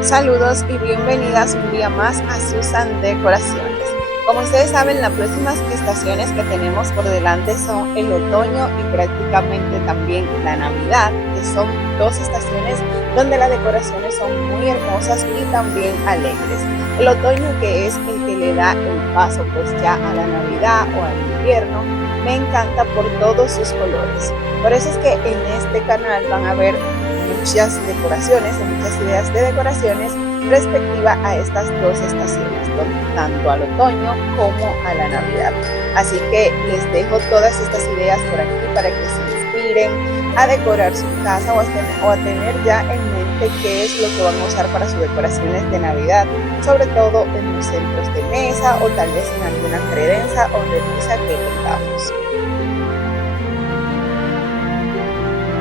Saludos y bienvenidas un día más a Susan Decoraciones. Como ustedes saben, las próximas estaciones que tenemos por delante son el otoño y prácticamente también la Navidad, que son dos estaciones donde las decoraciones son muy hermosas y también alegres. El otoño, que es el que le da el paso pues ya a la Navidad o al invierno, me encanta por todos sus colores. Por eso es que en este canal van a ver muchas decoraciones, muchas ideas de decoraciones respectiva a estas dos estaciones, tanto al otoño como a la Navidad. Así que les dejo todas estas ideas por aquí para que se inspiren a decorar su casa o a tener ya en mente qué es lo que van a usar para sus decoraciones de Navidad, sobre todo en los centros de mesa o tal vez en alguna credenza o repisa que tengamos.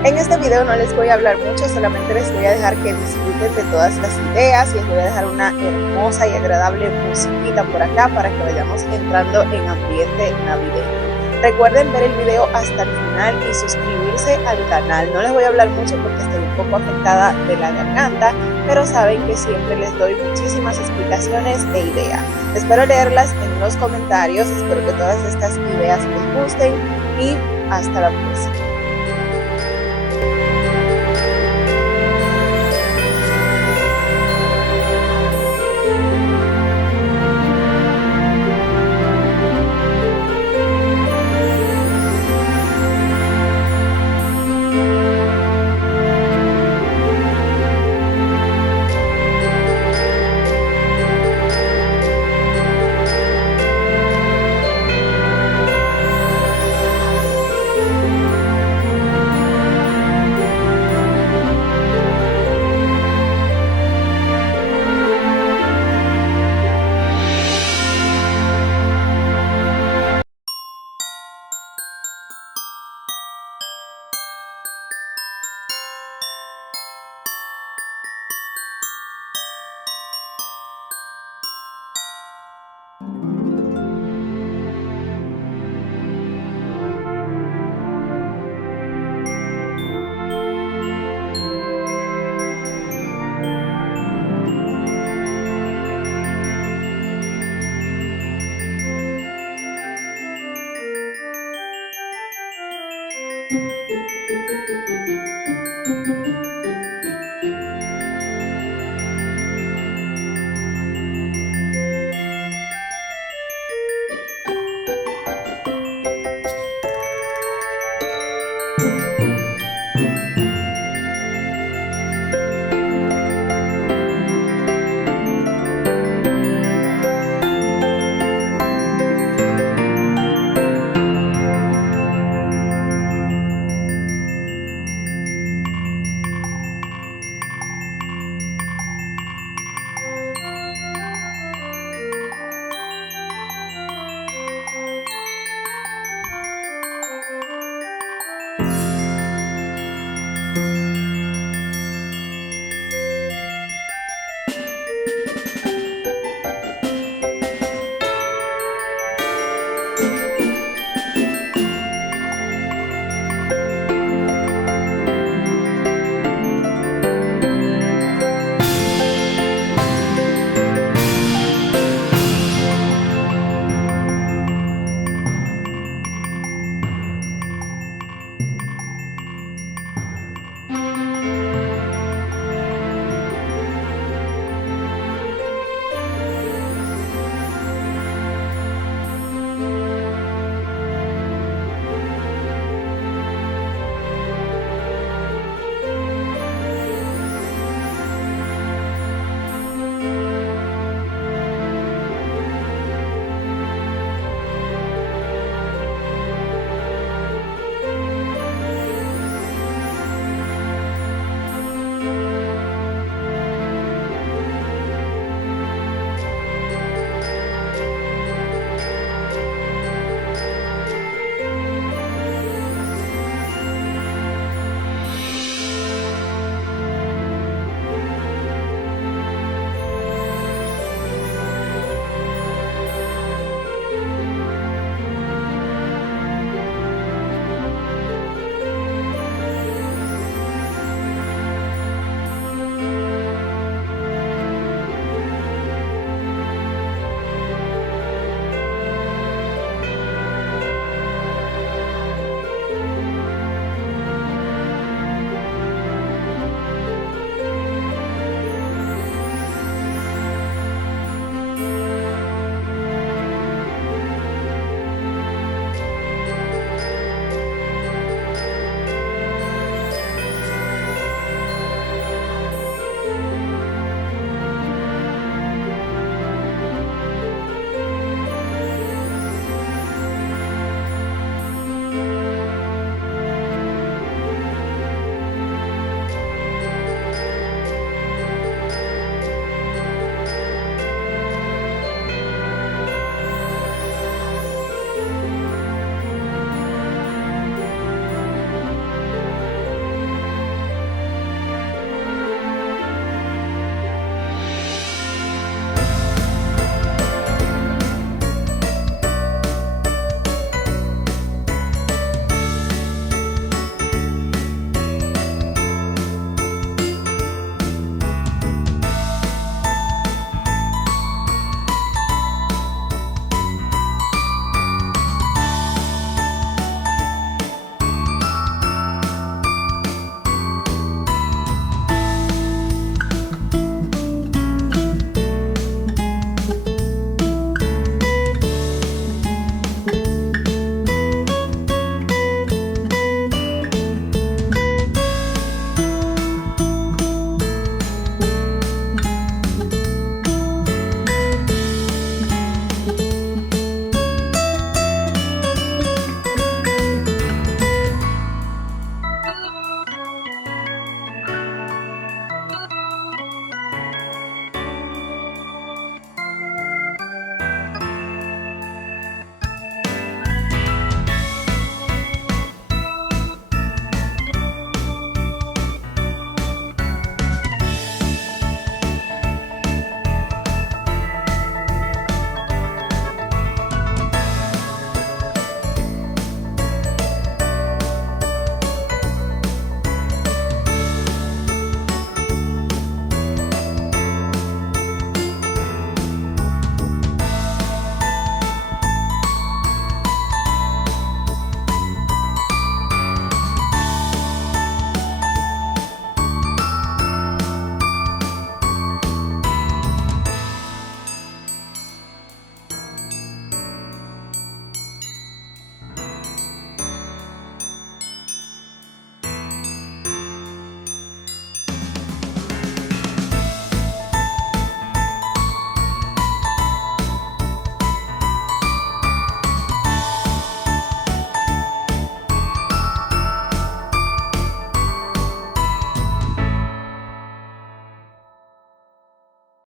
En este video no les voy a hablar mucho, solamente les voy a dejar que disfruten de todas las ideas y les voy a dejar una hermosa y agradable musiquita por acá para que vayamos entrando en ambiente navideño. Recuerden ver el video hasta el final y suscribirse al canal. No les voy a hablar mucho porque estoy un poco afectada de la garganta, pero saben que siempre les doy muchísimas explicaciones e ideas. Espero leerlas en los comentarios, espero que todas estas ideas les gusten y hasta la próxima.